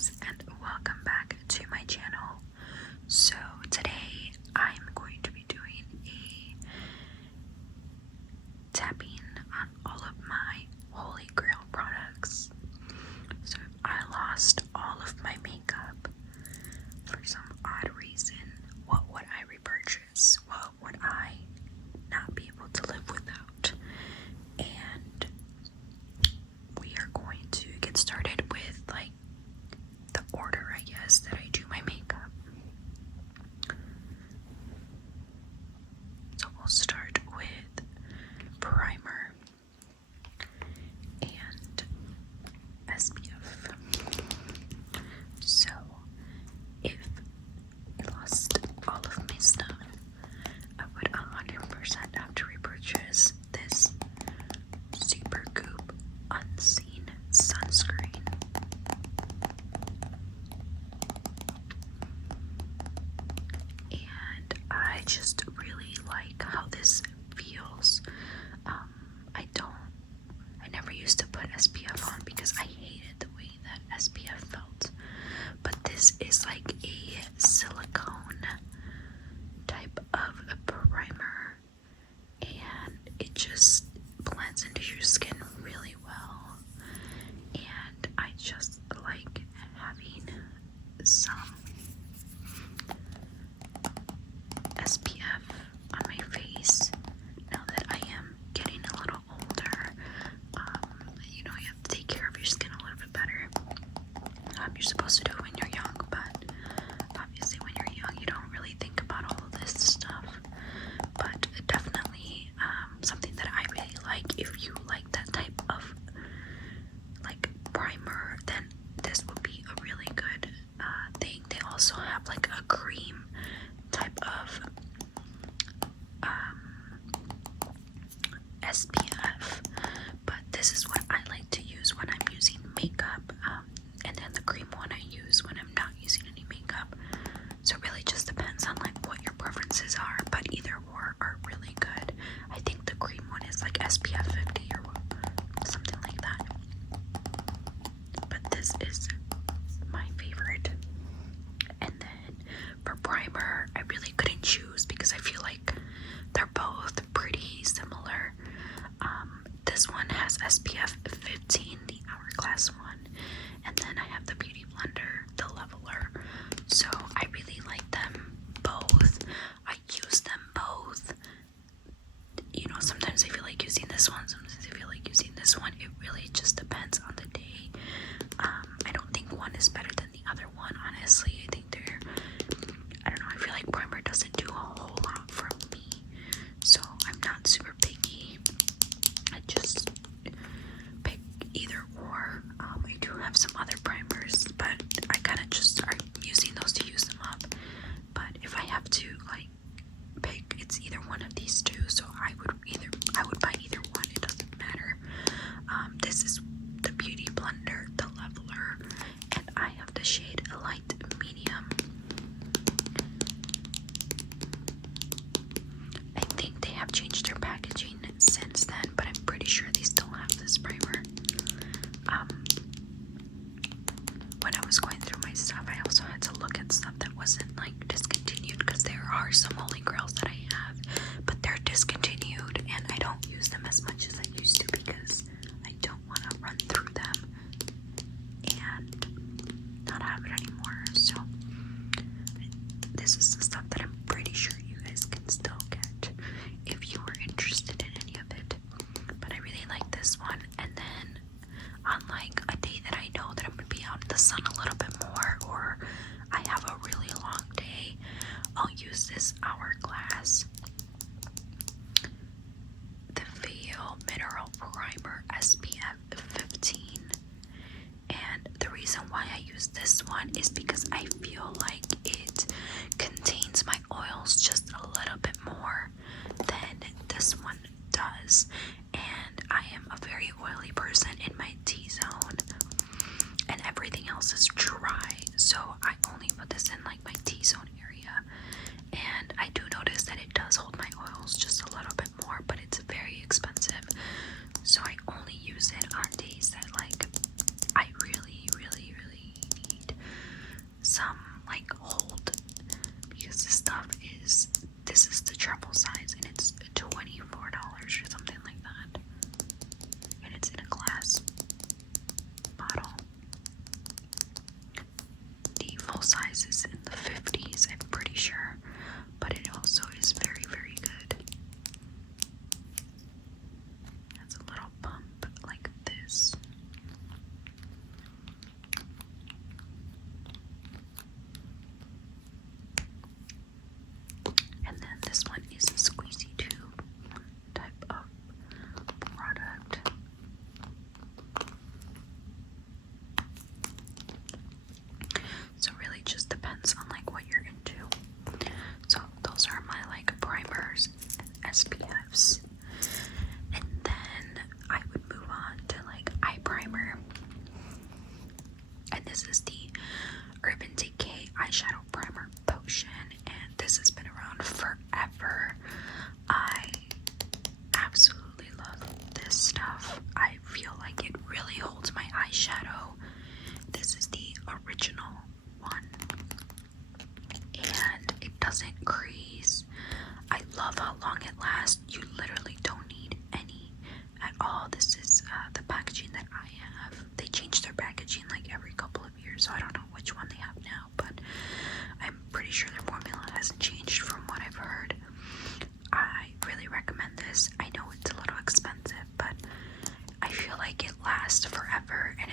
loves, and welcome back to my channel. So today I'm going to be doing a tapping on all of my Holy Grail products. So if I lost all of my makeup for some odd reason, what would I repurchase? What would I not be able to live without? And we are going to get started with like the order, I guess, that I do my makeup. So we'll start with primer and SPF. So if I lost all of my stuff, I would 100% have to repurchase this Super Goop Unseen Sunscreen. And I just really like how this feels. I never used to put SPF on because I hated the way that SPF felt. But this is like a silicone type of a primer, and it just blends into your skin really well. And I just like having some SPF on my face now that I am getting a little older. You have to take care of your skin a little bit better. You're supposed to do it when you're young, but obviously when you're young you don't really think about all of this stuff. But definitely something that I really like. If you like that type of like primer, then this would be a really good thing. They also have like a cream type of SPF, but this is what I like to use when I'm using makeup, and then the cream one I use when I'm not using any makeup. So it really just depends on like what your preferences are, but either or are really good. I think the cream one is like SPF 50 or something like that, but this is my favorite. And then for primer, I really couldn't choose because I feel like they're both pretty similar. This one has SPF 15, the Hourglass one, and then I have the Beauty Blender, the Leveler. So I really like them both. I use them both. Sometimes I feel like using this one, sometimes I feel like using this one. It really just depends on the day. I don't think one is better than the other one, honestly. I think I don't know, I feel like primer doesn't do a whole lot for me, so I'm not super picky. I just pick either or. I do have some other primers, but I kind of just start using those to use them up. But if I have to like pick, it's either one of these two, so I would buy either one. It doesn't matter. This is the Beauty Blender, the Leveler, and I have the shade Light Medium. I think they have changed their packaging since then, but I'm pretty sure they still have this primer. When I was going through my stuff, I also had to look at stuff that wasn't like discontinued, because there are some Holy Grails that I have, but they're discontinued, and I don't use them as much as I used to because I don't want to run through them and not have it anymore. So this is the stuff that I'm pretty sure you guys can still get if you were interested in any of it. But I really like this one. And then on like a day that I know that I'm gonna be out in the sun a little bit more, or I have a really long day, I'll use this Hourglass, the Veil Mineral Primer SPF 15. And the reason why I use this one is because I feel like it contains my oils just a little bit more than this one does. And I am a very oily person in my T-zone, and everything else is dry, so I only put this in like my T-zone area. And I do notice that it does hold my oils just a little bit more, but it's very expensive, so I only use it on days that like I really, really, really need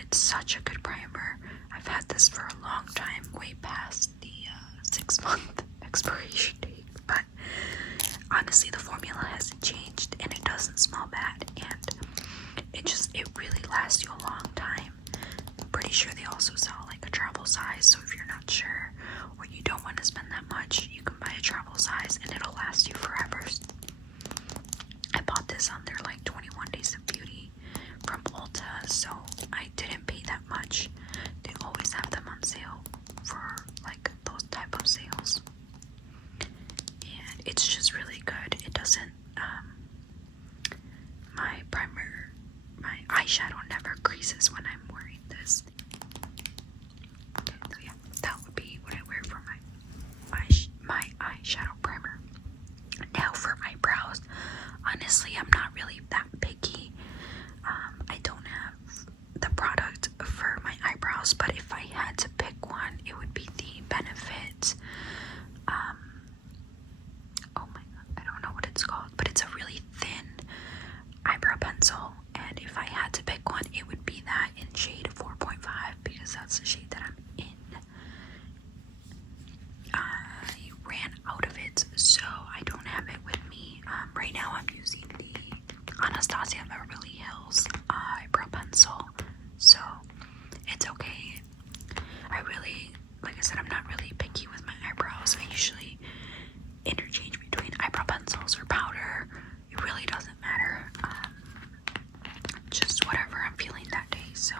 it's such a good primer. I've had this for a long time, way past the 6-month expiration date, but honestly the formula hasn't changed and it doesn't smell bad, and it really lasts you a long time. I'm pretty sure they also sell like a travel size, so if you're not sure or you don't want to spend that much, you can buy a travel size and it'll last you forever. I bought this on their like 21 Days of Beauty from Ulta, so I didn't pay that much. They always have them on sale for like those type of sales, and it's just really good. It doesn't my eyeshadow never creases when I'm wearing this. Okay, so yeah, that would be what I wear for my eyeshadow primer. Now for my brows, honestly, I'm not really that picky. I don't have the product for my eyebrows, but if I had to pick one, it would be the Benefit. Oh my god, I don't know what it's called, but it's a really thin eyebrow pencil. And if I had to pick one, it would be that in shade 4.5 because that's the shade that I'm in. I ran out of it, so I don't have it with me. Right now I'm using the Anastasia Beverly Hills eyebrow pencil, so it's okay. Like I said, I'm not really picky with my eyebrows. I usually interchange between eyebrow pencils or powder. It really doesn't matter. Just whatever I'm feeling that day, so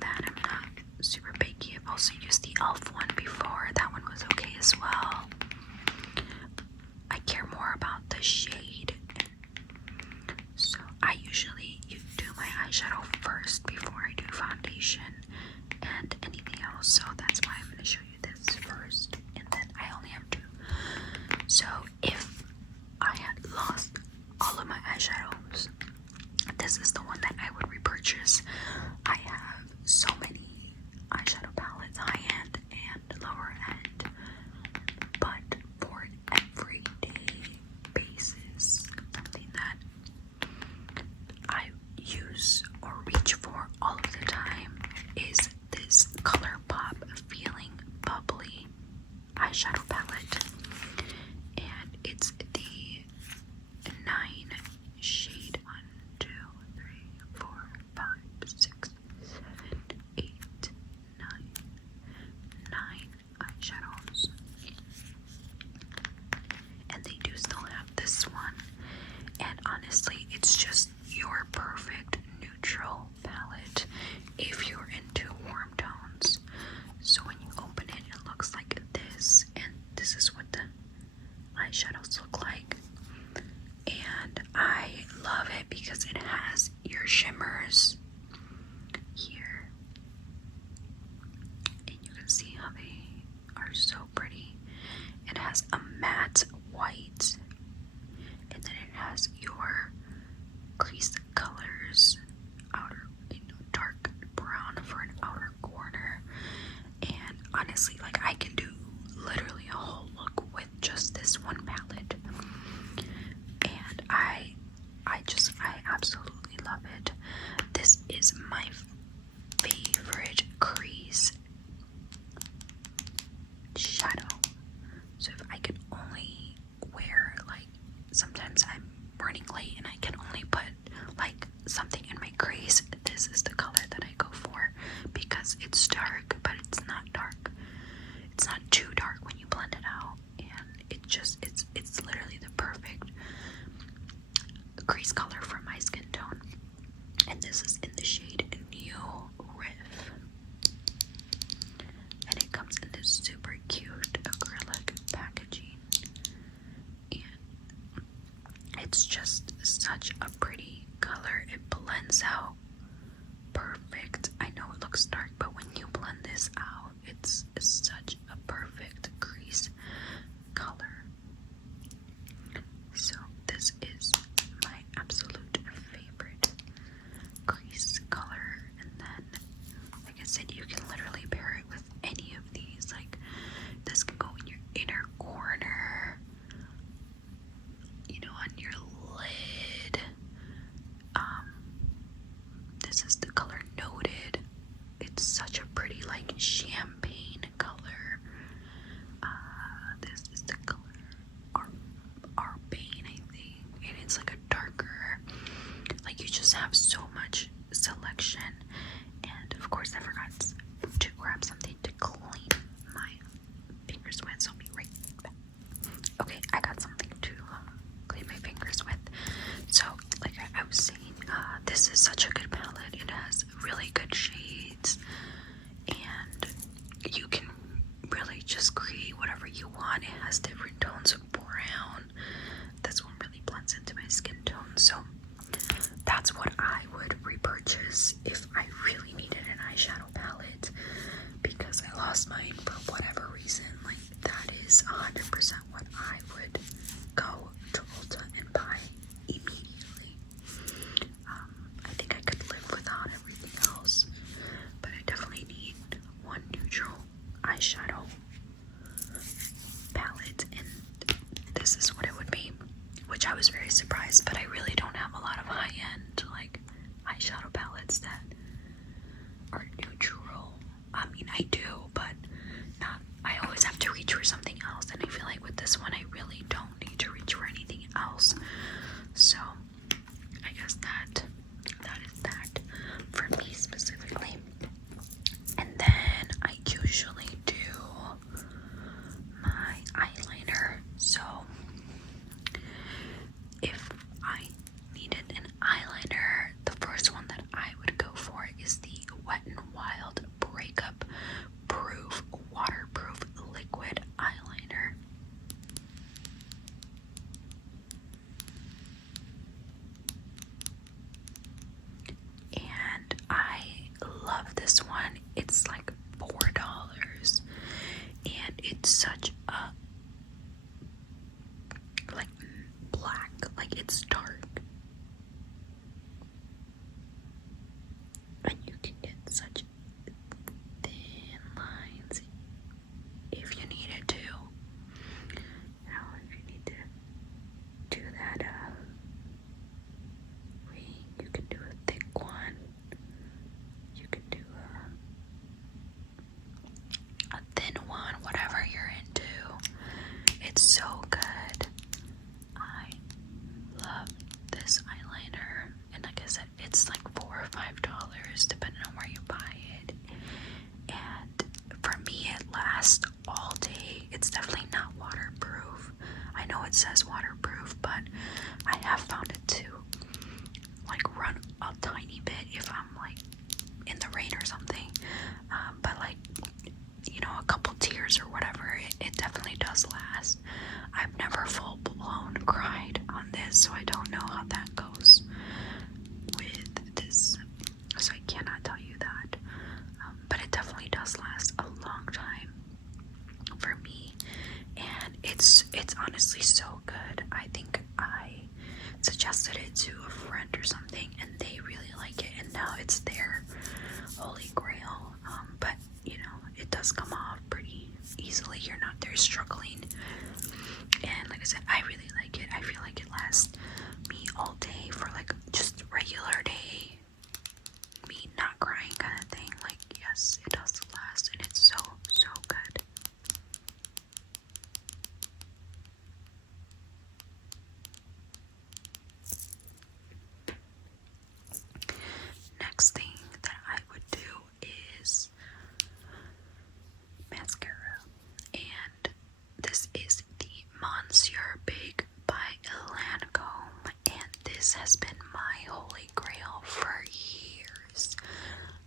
that I'm not super picky. I've also used the e.l.f. one before. That one was okay as well. I care more about the shade, so I usually do my eyeshadow first before I do foundation and anything else, so that's why I'm going to show you this first, and then I only have two. So if I had lost all of my eyeshadows, this is the one that I would repurchase. I have so many eyeshadow palettes, high end and lower end, but for an everyday basis, something that I use or reach for all of the time is this ColourPop Feeling Bubbly eyeshadow palette, and it's the 9 shade 1, 2, 3, 4, 5, 6, 7, 8, 9 eyeshadows, and they do still have this one, and honestly it's just your perfect neutral palette if you're into warm tones. So when you open it, it looks like this, and this is what the eyeshadows look like. And I love it because it has your shimmers here, and you can see how they are so pretty. It has a matte white, and then it has your crease colors, outer, dark brown for an outer corner. And honestly, like, I can do literally a whole look with just this one palette, and I absolutely love it. This is my favorite crease shadow. So if I could only wear, like, sometimes I'm running late and I can only put like something in my crease, this is the color that I go for because it's dark, but it's not dark. It's not too dark when you blend it out, and it's literally the perfect crease color for my skin tone. And this is in the shade New Riff, and it comes in this super cute acrylic packaging, and it's just such a pretty color. It blends out perfect. I know it looks dark, but when you blend this out, it's such a perfect crease color. So this is my absolute favorite crease color. And then, like I said, you can literally pair it with any of these. Like, this can go in your inner corner, on your lid. This is the color it's like a darker, like you just have so much selection. And of course I forgot to grab something to clean my fingers with, so I'll be right back. Okay, I got something to clean my fingers with. So like I was saying, this is such a good palette. It has really good shades, and you can really just create whatever you want. It has different tones of brown. This one really blends into my skin tone, so that's what I would repurchase if I really needed an eyeshadow palette, because I lost mine for whatever reason. Like, that is 100% what I would go to Ulta and buy immediately. I think I could live without everything else, but I definitely need one neutral eyeshadow palette, and this is what it would be, which I was very surprised. But I really don't have a lot of high-end like eyeshadow palettes that are neutral. I mean, I do, but not. I always have to reach for something else, and I feel like with this one I really don't need to reach for anything else. So I guess that is that for me specifically. And then I usually do my eyeliner. So if I needed an eyeliner, the first one that I would go for is the Wet n Wild Breakup Proof Waterproof Liquid Eyeliner. And I love this one. It's like $4, and it's such a like black, like it's dark, and you can get such thin lines if you needed to. You know, if you need to do that wing, you can do a thick one. You can do a thin one, whatever you're into. It's so good. I love this eyeliner, and like I said, it's like $4 or $5 depending on where you buy it. And for me, it lasts all day. It's definitely not waterproof. I know it says waterproof, but I have found it to like run a tiny bit if I'm like in the rain or something. But like, you know, a couple tears or whatever, it definitely does last. I've never full blown cried on this, so I don't know how that goes with this, so I cannot tell you that. But it definitely does last a long time for me, and it's honestly so good. I think I suggested it to a friend or something, and they really like it, and now it's their holy grail. But you know, it does come off pretty easily. You're not there struggling, and like I said, I really like it. I feel like it lasts me all day for like just regular day, me not crying kind of thing. Like, yes, it does last, and it's so good. Next thing that I would do is mascara, and this is the Monsieur Big by Lancome, and this has been my holy grail for years.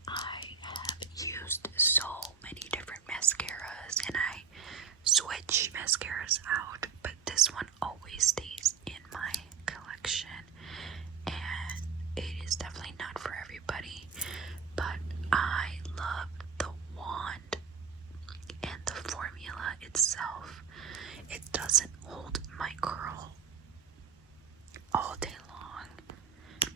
I have used so many different mascaras, and I switch mascaras out, but this one always stays in my collection, and it is definitely not for everybody, but I love the wand and the formula itself. It doesn't hold my curl all day long.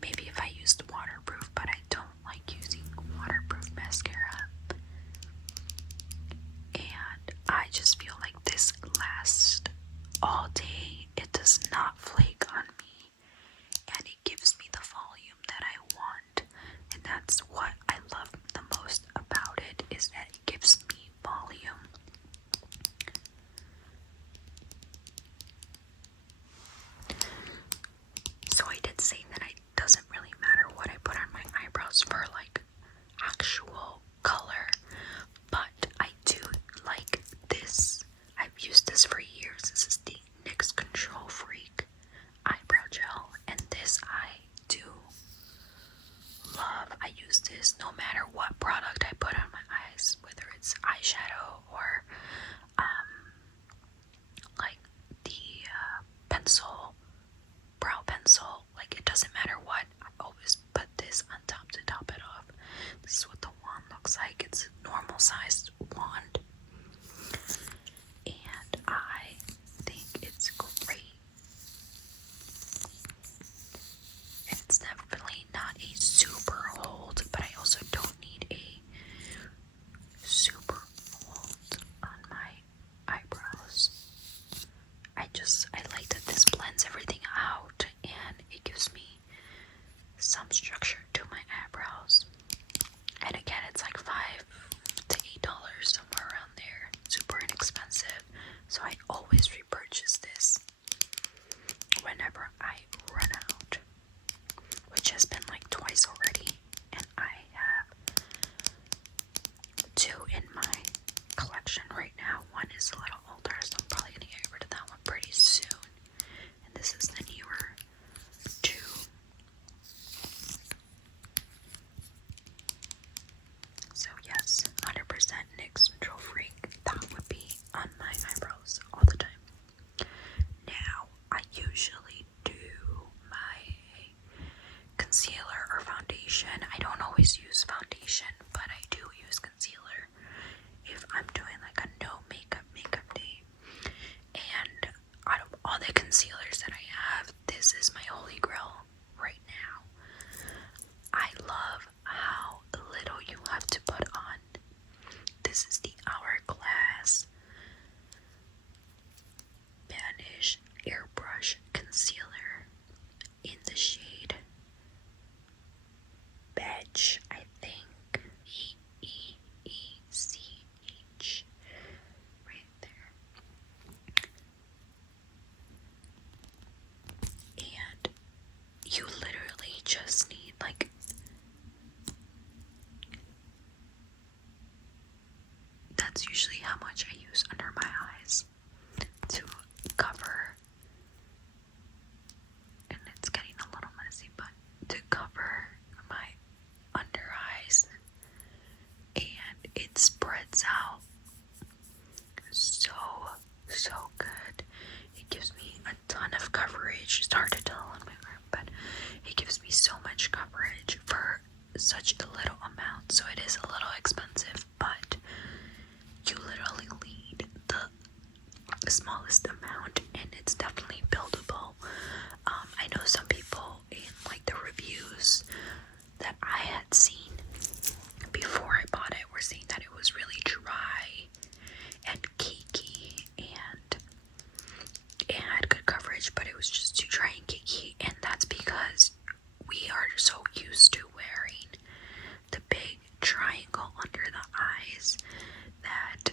Maybe if I used waterproof, but I don't like using waterproof mascara. And I just feel like this lasts I use this no matter what product I put on my eyes, whether it's eyeshadow or like the pencil, brow pencil. Like, it doesn't matter what, I always put this on top to top it off. This is what the wand looks like. It's a normal sized wand, and I think it's great. It's definitely not a super hold, but I also don't need a super hold on my eyebrows. I like that this blends everything out and it gives me some structure to my eyebrows. And again, it's like $5 to $8, somewhere around there. Super inexpensive. So I always repurchase this whenever I run out, which has been like twice already. And I have 2 in my collection right now. One is a little older, so I'm probably gonna get rid of that one pretty soon. And this is the newer 2. So yes, 100% NYX Control Freak. That would be on my eyebrows all the time. Now, I usually do my concealer or foundation. I don't always use foundation, but I do use concealer if I'm doing like a no makeup day. And out of all the concealers that I have, this is my holy grail right now. I love how little you have to put on. This is the Hourglass Vanish Airbrush Concealer in the shade Beige, I think. EEECH. Right there. And you literally just need like that's usually how much I use under my eyes to cover, and it's getting a little messy, but to cover my under eyes, and it spreads out so good. It gives me a ton of coverage. It's hard to tell on my arm, but it gives me so much coverage for such a little amount. So it is a little expensive, but you literally need the smallest amount, and it's definitely buildable. I know some people in like the reviews that I had seen before I bought it were saying that it was really dry and cakey, and it had good coverage, but it was just too dry and cakey. And that's because we are so used to wearing the big triangle under the eyes that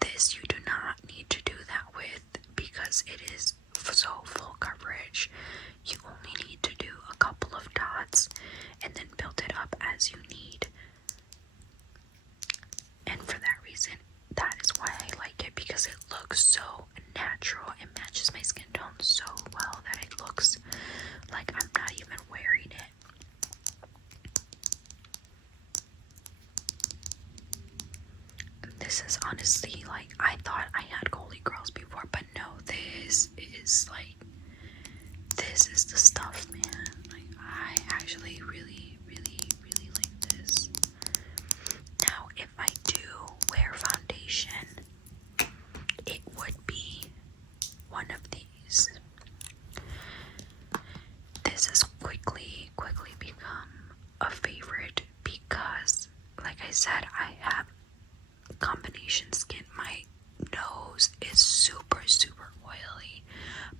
this you do not need to do that with, because it is so full coverage. You only need to do a couple of dots and then build it up as you need. And for that reason, that is why I like it, because it looks so natural. It matches my skin tone so well that it looks like I'm not even wearing it. This is honestly like, I thought I had Holy Grails before, but no, this is the stuff, man. Like, I actually really like this. Now, if I do wear foundation, it would be one of these. This has quickly become a favorite because, like I said, I have combination skin. My nose is super oily,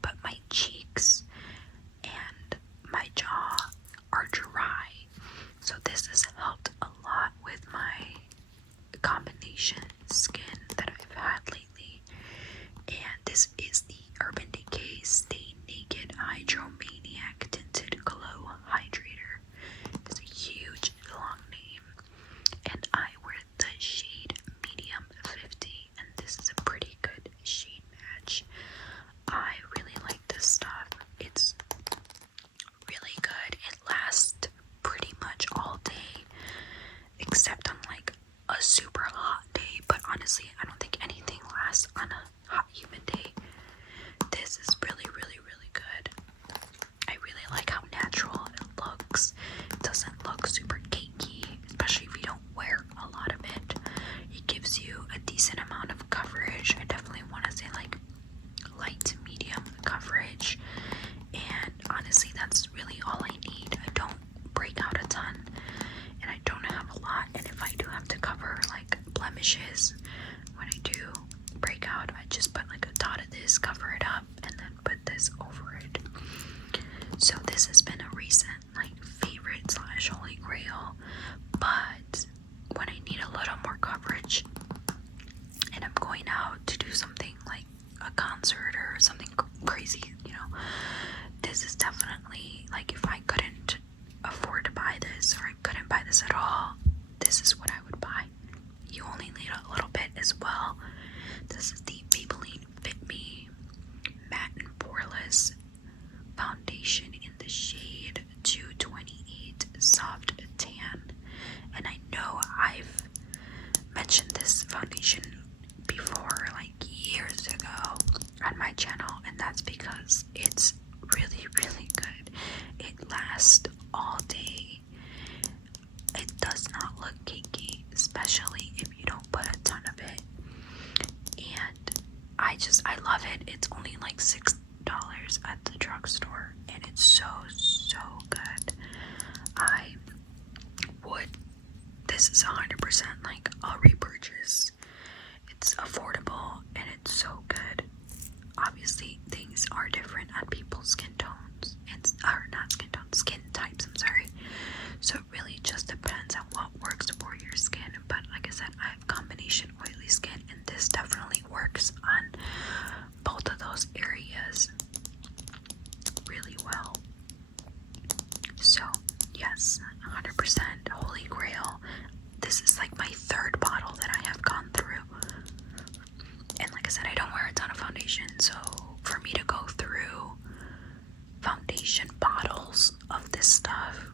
but my cheeks and my jaw are dry. So this has helped a lot with my combination skin that I've had lately. And this is the Urban Decay Stay Naked Hydromaniac Tinted Glow Hydrator. It's a huge long name, and I wear the shade medium 50, and this is a pretty good shade match. I really like this stuff. this has been a recent like favorite slash holy grail, but when I need a little more coverage and I'm going out to do something like a concert or something crazy, you know, this is definitely like, if I couldn't afford to buy this or I couldn't buy this at all, this is what I would buy. You only need a little bit as well. This is the Maybelline Fit Me Matte and Poreless Foundation in the shade 228 Soft Tan. And I know I've mentioned this foundation before, like years ago on my channel, and that's because it's really, really good. It lasts all day. It does not look cakey, especially if you don't put a ton of it. And I love it. It's only like $6 at the drugstore, and it's so good. This is 100% like a repurchase. It's affordable and it's so good. Obviously, things are different on people's skin tones, skin types, I'm sorry. So it really just depends on what works for your skin. But like I said, I have combination oily skin, and this definitely works on both of those areas really well. So yes, 100% holy grail. This is like my third bottle that I have gone through. And like I said, I don't wear a ton of foundation, so for me to go through foundation bottles of this stuff,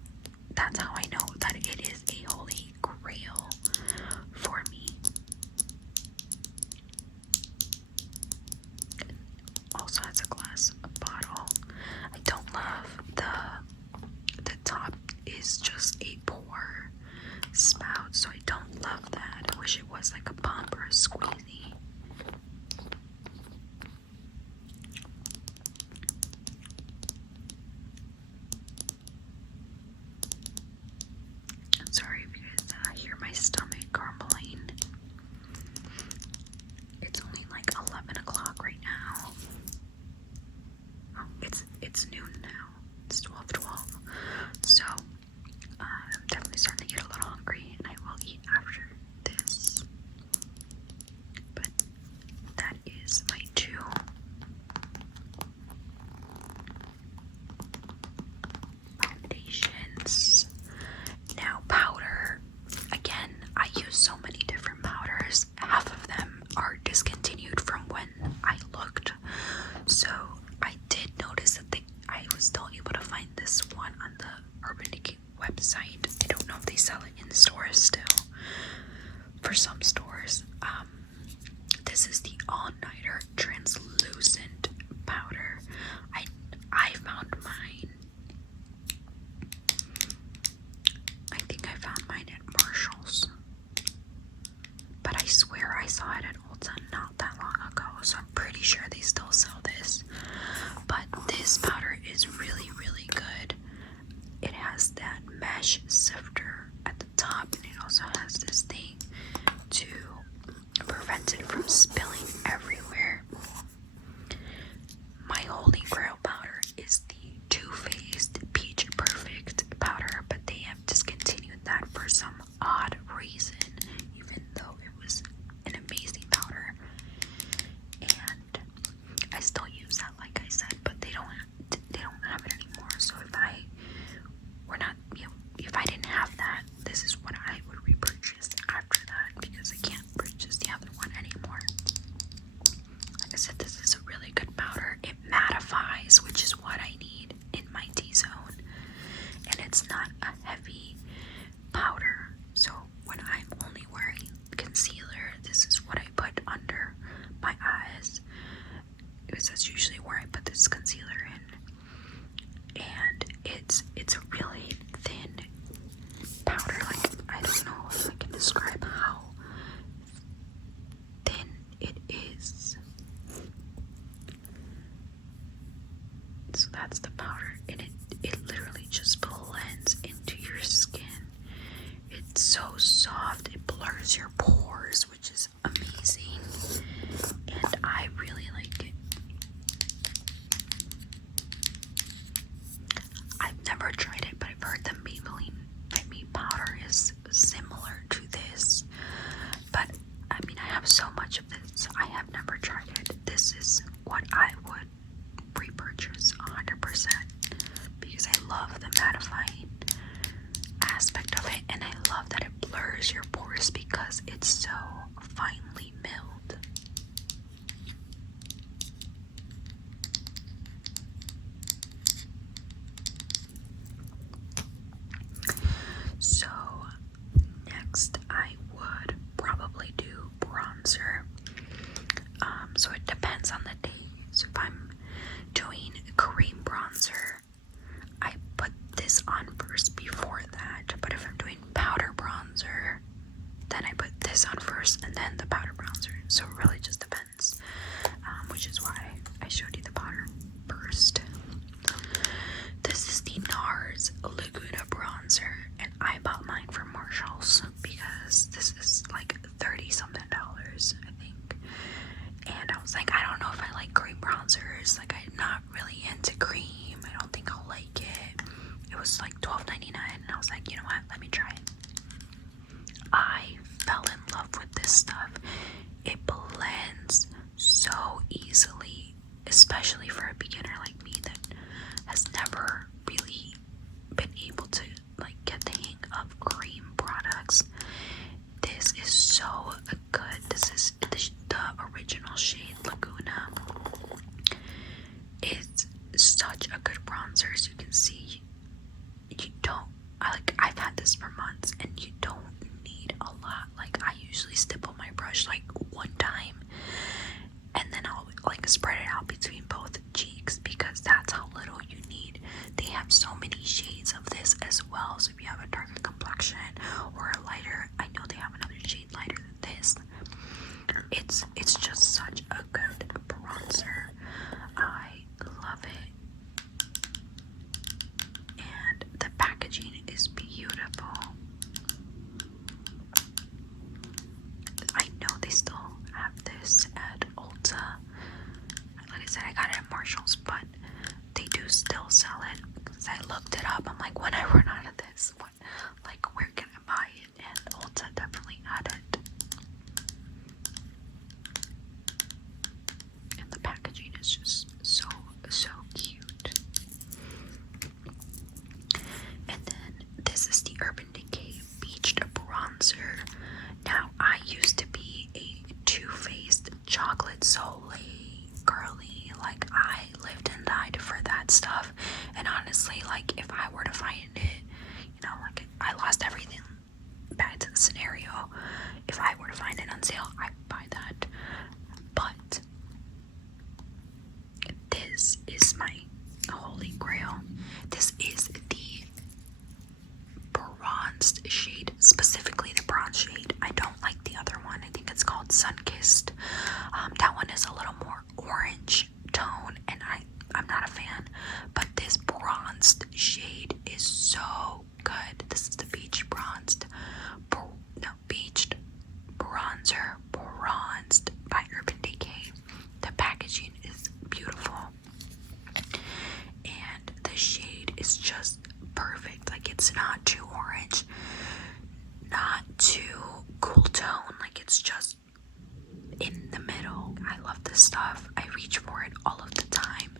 that's how I know that it is a holy grail for me. Also has a glass bottle. I don't love the top is just a pour spout, so I don't love that. I wish it was like a pump or a squeezy. I'm sorry if you guys hear my stomach grumbling. It's only like 11 o'clock right now. Oh, it's noon now. It's 12:12. So I'm definitely starting to get a little hungry, and I will eat after this. But that is my two foundations. Now powder. Again, I use so many different powders. Half of them are discontinued from when I looked. So I did notice that I was still able to find this one on the Urban Decay website. I don't know if they sell it in stores still. For some stores. This is the All-Nighter Translucent Powder. I found mine. I think I found mine at Marshall's. But I swear I saw it at Ulta not that long ago, so I'm pretty sure they still sell this. But this powder is really, really good. It has that mesh sifter at the top, and it also has this thing to prevent it from spilling everywhere. My holy grail powder is the Too Faced Peach Perfect powder, but they have discontinued that for some odd reason, even though it was an amazing powder. And I still use that, like I said, but they don't have it anymore. So if I didn't have that, this is what I would repurchase after that, because I can't purchase the other one anymore. Like I said, this is a really good powder. It mattifies, which is what I need in my T-zone, and it's not a heavy powder. So when I'm only wearing concealer, this is what I put under my eyes, because that's usually where I put this concealer in. And it's a really thin powder. Like, I don't know if I can describe how thin it is. So that's the powder, and it literally just blends into your skin. It's so soft, it blurs your pores, which is amazing, and I really like it. mattifying aspect of it, and I love that it blurs your pores because it's so finely milled. So next I would probably do bronzer. So it depends on the day. So if I'm doing cream bronzer, I put this on first before that. But if I'm doing powder bronzer, then I put this on first and then the powder bronzer. So it really just depends, which is why I showed you the powder first. This is the NARS Laguna bronzer, and I bought mine from Marshall's because this is like $30 something, I think. And I was like, I don't know if I like cream bronzers. Like, I'm not really into cream. I don't think I'll like it. It was like $12.99, and I was like, you know what? Let me try it. I fell in love with this stuff. It blends so easily, especially for a beginner like me that has never really been able to like get the hang of cream products. This is so good. This is the original shade Laguna. It's such a good bronzer. As you can see, I've had this for months, and you don't need a lot. Like, I usually stipple my brush like one time, and then I'll like spread it out between both cheeks because that's how little you need. They have so many shades of this as well. So if you have a darker complexion or a lighter, I know they have another shade lighter than this. It's just such a good bronzer. I love it. And the packaging is beautiful. I know they still have this at Ulta. Like I said, I got it at Marshall's, but they do still sell it. Because I looked it up. I'm like, when I run out of this, where can I buy it? And Ulta definitely had it. And the packaging is just so cute. And then this is the Urban Decay Beached Bronzer. Now, I used to be a Too Faced chocolate Soleil girly. Like, I lived and died for that stuff. And honestly, like, if I were to find it, like, I lost everything back to the scenario. If I were to find it on sale, I'd buy that. But this is my holy grail. This is the bronzed shade, specifically the bronze shade. I don't like the other one. I think it's called Sunkissed. That one is a little more orange tone, and I'm not a fan. But this bronzed shade is so good. This is the beached bronzer, bronzed by Urban Decay. The packaging is beautiful, and the shade is just perfect. Like, it's not too orange, not too cool tone. Like, it's just in the middle. I love this stuff. I reach for it all of the time,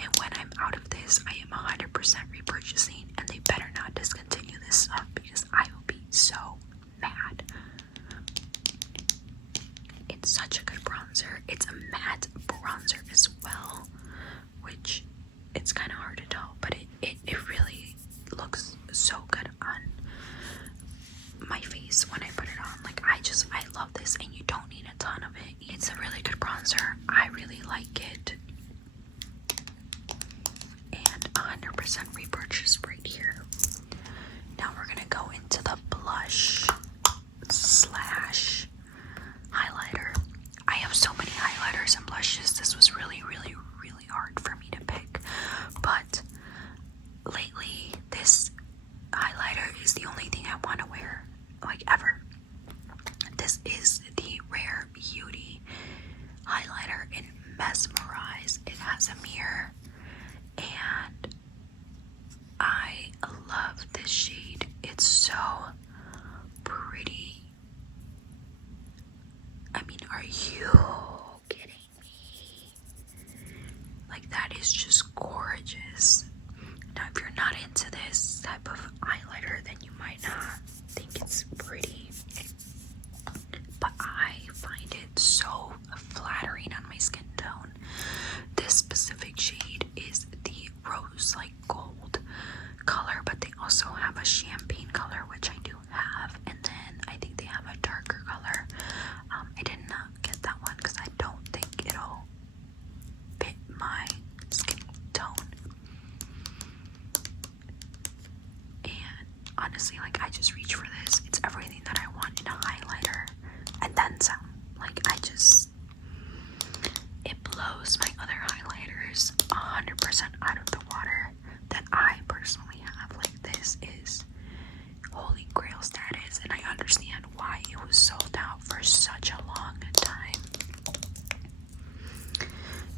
and when I'm out of this, I am 100% repurchasing, and they better not discontinue this stuff because I will be so mad. It's such a good bronzer. It's a matte bronzer as well, which it's kind of hard to tell, but it really looks so good color, but they also have a champagne color, which I do have, and then I think they have a darker color. I did not get that one because I don't think it'll fit my skin tone. And honestly, like, I just reach for this. It's everything that I want in a highlighter, and then some. Like, it blows my other highlighters 100% out of the water that I personally have. Like, this is Holy Grail status, and I understand why it was sold out for such a long time.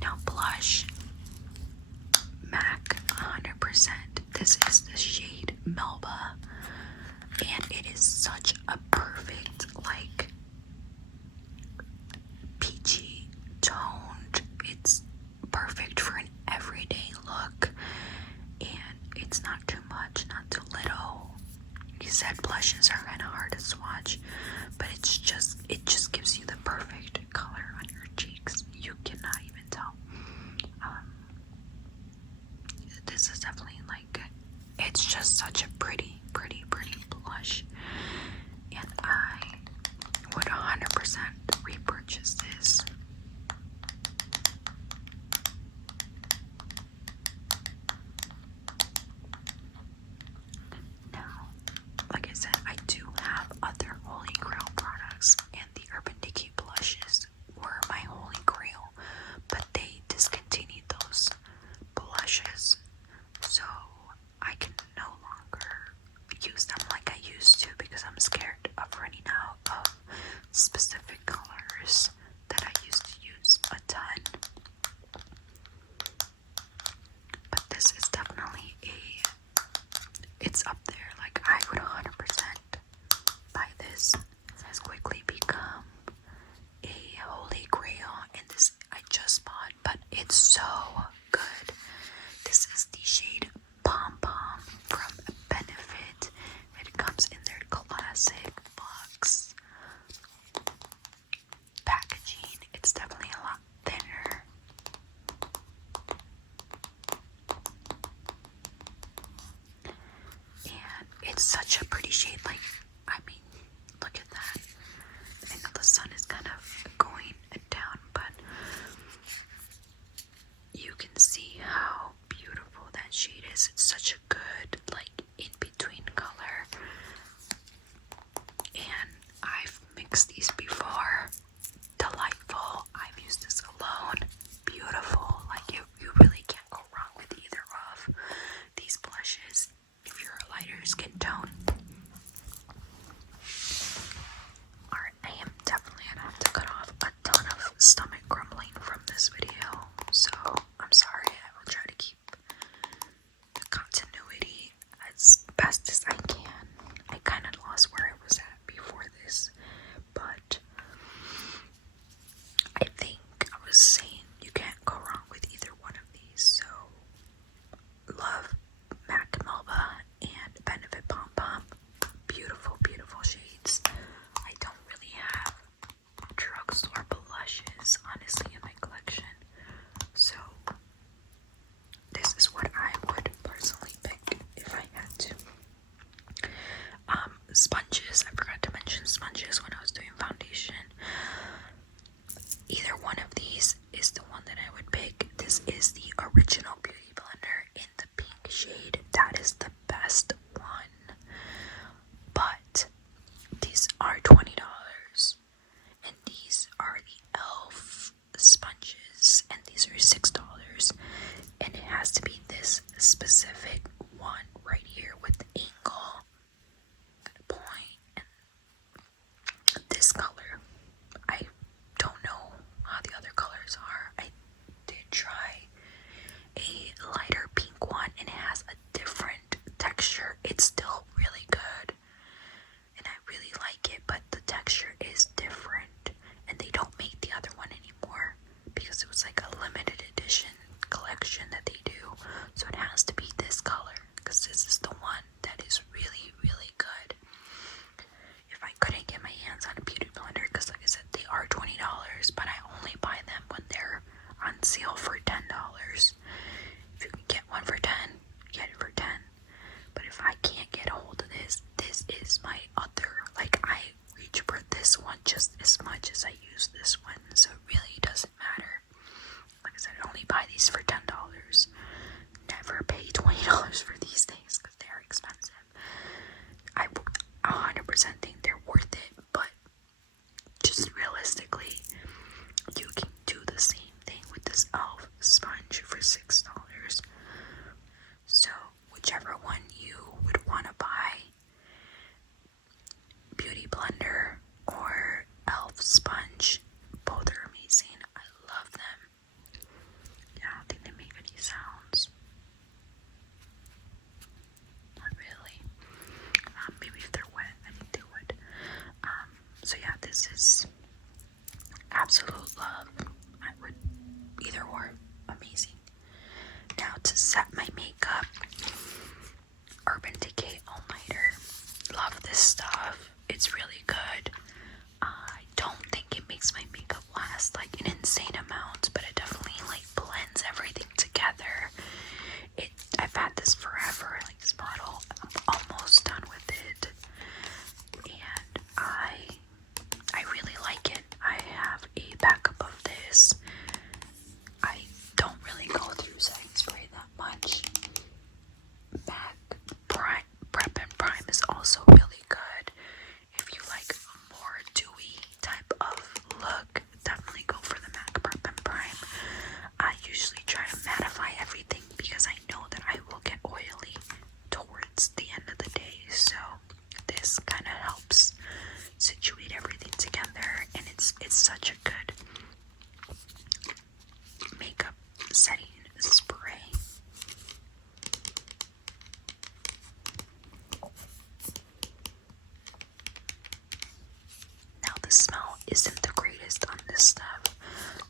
Now, blush, MAC 100%. This is the shade Melba, and it is such a perfect, like, peachy toned. It's perfect for an everyday look, and it's not too much, not too little. You said blushes are kind of hard to swatch, but it just gives you the perfect color on your cheeks. You cannot even tell. This is definitely, like, it's just such a pretty blush, and I would 100% repurchase this. Now, like I said, I do have other Holy Grail products, and the Urban Decay blushes were my Holy Grail, but they discontinued those blushes, so I can no longer use them like I used to because I'm scared of running out of specific colors that I used to use a ton. But this is definitely it's up there. Like, I would 100% buy this. It has quickly become a Holy Grail, and this I just bought, but it's so good. This is the shade Pom Pom from Benefit. It comes in their classic box packaging. It's definitely a lot thinner. And it's such a pretty shade. Like, I mean, look at that. I know the sun is kind of going down, but you can see how beautiful that shade is. It's such a good, like, in-between color. And I've mixed these before. Delightful. I've used this alone. Beautiful. Like, you really can't go wrong with either of these blushes if you're a lighter skin tone. Alright, I am definitely gonna have to cut off a ton of stomach grumbling from this video, so I'm sorry. I will try to keep the continuity as best as I can. I kind of lost where I was at before this, but I think I was saying you can't go wrong with either one of these. So, love MAC Melba and Benefit Pom Pom. Beautiful shades. I don't really have drugstore blushes, honestly, in my collection, so this is what I would personally pick if I had to. Sponges. I forgot to mention sponges when I was doing foundation. Either one of these is the one that I would pick. This is the original Beauty Blender in the pink shade. That is the best one. But these are $20, and these are the e.l.f. sponges, and these are $6. And it has to be this specific one right here with the angle, point, and this color. I don't know how the other colors are. I did try a lighter pink one, and it has a different texture. It's still really good, and I really like it, but the texture is different, and they don't make the other one anymore because it was like a limited edition collection that they do, so it has to be this color because this is the one that is really good. If I couldn't get my hands on a Beauty Blender, because like I said, they are $20, but I only buy them when they're on sale for $10. If you can get one for 10, get it for 10. if I can't get a hold of this, this is my other, like, I reach for this one just as much as I use this one, so it really doesn't matter. Like I said, I only buy these for $10. Never pay $20 for these things because they're expensive. I 100% think they're worth it, but just realistically, you can do the same thing with this e.l.f. sponge for $6. So whichever one you would want to buy, Beauty Blender or e.l.f. sponge, both are amazing. I love them. Yeah, I don't think they make any sounds. Not really. Maybe if they're wet, I think they would. So yeah, this is absolute love. I would either or. Amazing. Now to set my makeup, Urban Decay All Nighter. Love this stuff. It's really good. I don't think it makes my makeup last like an insane amount, but it definitely like blends everything together. I've had this forever, like this bottle. I'm almost done with it, and I really like it. I have a backup of this. I don't really go through setting spray that much. Back Prep and Prime is also really good. If you like a more dewy type of look, definitely go for the MAC Prep and Prime. I usually try to mattify everything because I know that I will get oily towards the end of the day. So this kind of helps situate everything together, and it's such a good makeup setting spray. Now the smell isn't the greatest on this stuff,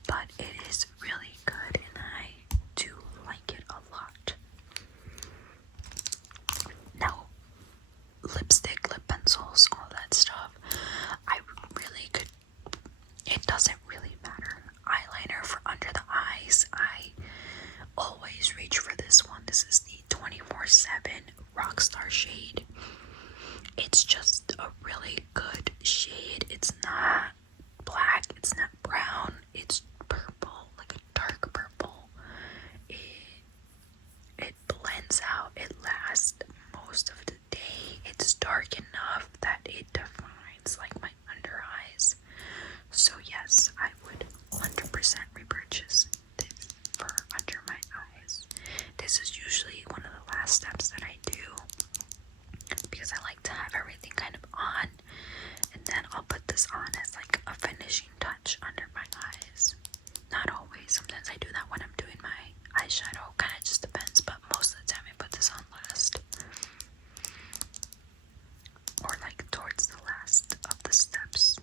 but it is really good and I do like it a lot. Now lipstick, lip pencils, all that stuff, I really could, it doesn't really matter. Eyeliner for under the eyes, I always reach for this one. This is the 24/7 Rockstar shade. It's just a really good shade. It's not black, it's not brown, it's purple, like a dark purple. It blends out, it lasts most of the day. It's dark enough that it defines like my under eyes. So yes, I would 100% repurchase this for under my eyes. This is usually one of the last steps that I do because I like to have everything kind of on, and then I'll put this on as like a finishing touch under my eyes. Not always. Sometimes I do that when I'm doing my eyeshadow. Kind of just depends, but most of the time I put this on last. Or like towards the last of the steps.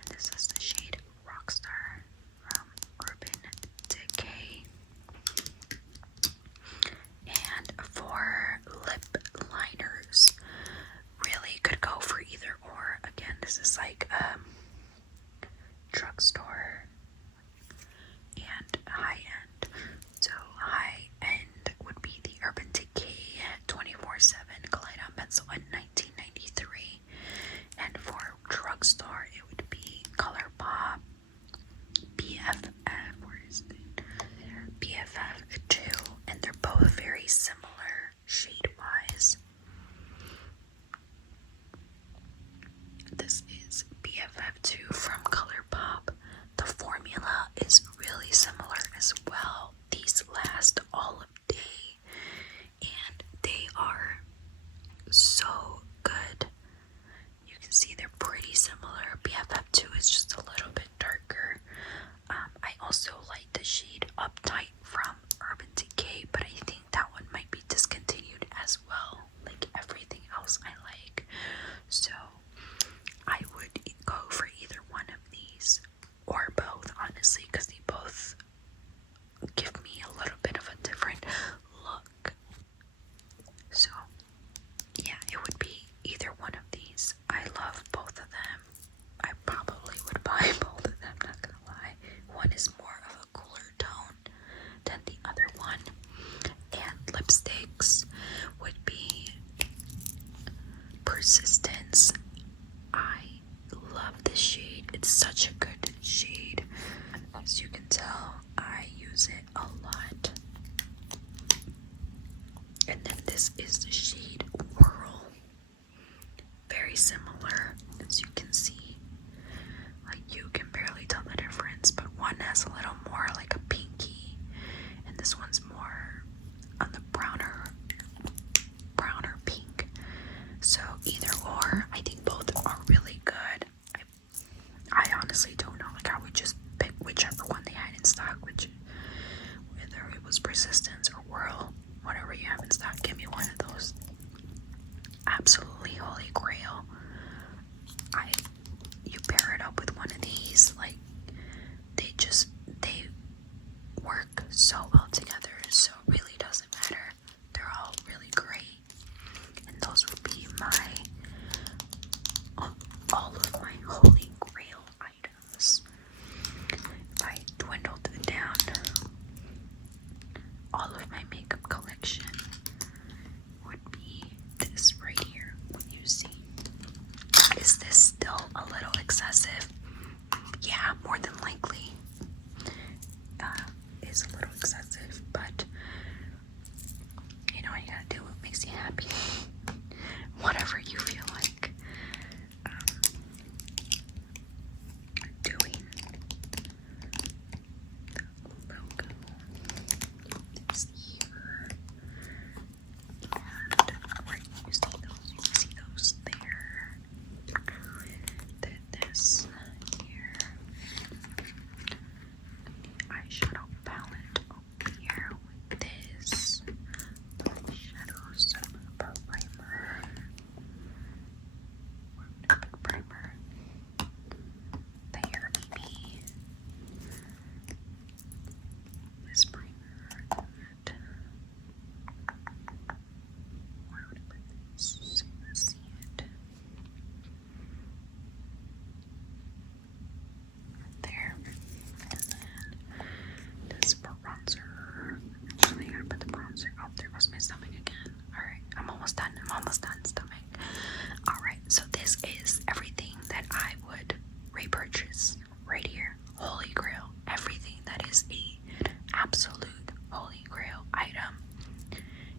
And this is the shade Rockstar from Urban Decay. And for lip liners, really could go for either or. Again, this is like drugstore and high end. So high end would be the Urban Decay 24/7 Glide On Pencil in 1993, and for drugstore it would be ColourPop BFF. Where is it? BFF 2, and they're both very similar shade wise. This is BFF2 from ColourPop. The formula is really similar as well. These last all of day, and they are so good. You can see they're pretty similar. BFF2 is just a little bit darker. I also like the shade Uptight from Urban Decay, but I think that one might be discontinued as well, like everything else I like. So I would go for either one of these or both, honestly, because they both give me a little bit of a different look. So yeah, it would be either one of these. I love both of them. I probably would buy both of them, not gonna lie. One is more of a cooler tone than the other one. And lipsticks, persistence. I love this shade. It's such a good shade. As you can tell, I use it a lot. And then this is the shade Whirl. Very similar, as you can see. Like, you can barely tell the difference, but one has a little more like a pinky, and this one's more on the browner pink. So either or, I think both are really good. I honestly don't know. Like, I would just pick whichever one they had in stock, whether it was Persistence or Whirl, whatever you have in stock. Give me one of those. Absolutely holy grail. You pair it up with one of these, like, they work so well together. So it really doesn't matter. They're all really great. And those would be all of my holy grail items. If I dwindled it down, all of my makeup collection would be this right here. What you see. Is this still a little excessive? Yeah, more than likely. Is a little excessive, but you gotta do what makes you happy. Whatever you feel like doing. The logo is here, and right, you see those there. Then this here, eyeshadow palette over here with this shadows primer. Primer. There, maybe. This primer. Where would I put this? So you can see it. There. And then this bronzer. Actually, I gotta put the bronzer. Oh, there goes my stomach again. Alright, I'm almost done. Stomach. Alright, so this is everything that I would repurchase right here. Holy Grail. Everything that is a absolute Holy Grail item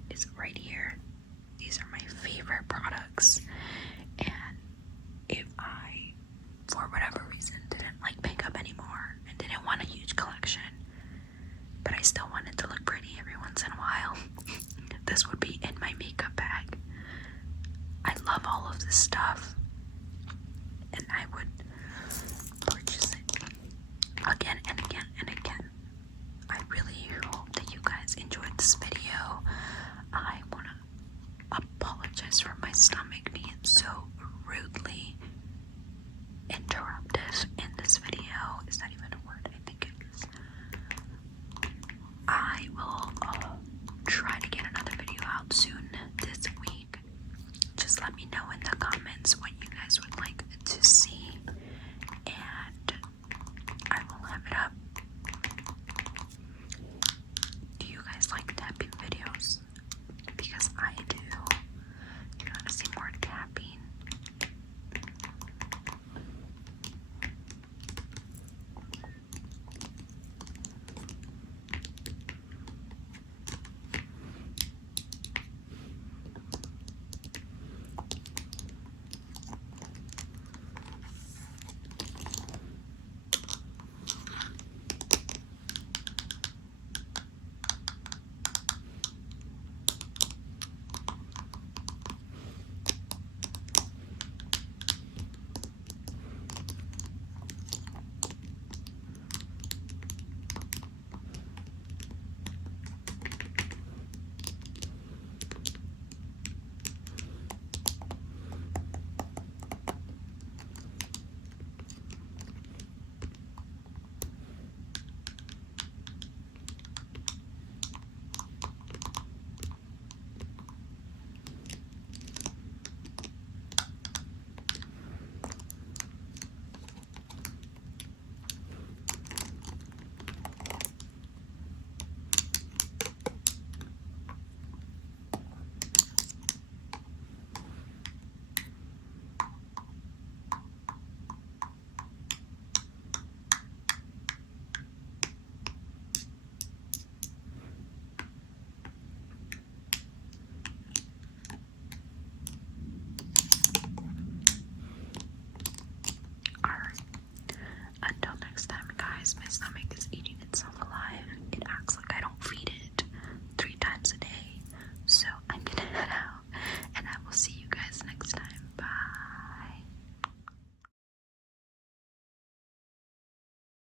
is right here. These are my favorite products. And if I, for whatever reason, didn't like makeup anymore and didn't want a huge collection, but I still wanted to look pretty every once in a while, this would be in my makeup bag. I love all of this stuff, and I would purchase it again and again and again. I really hope that you guys enjoyed this video. I want to apologize for my stomach being so rudely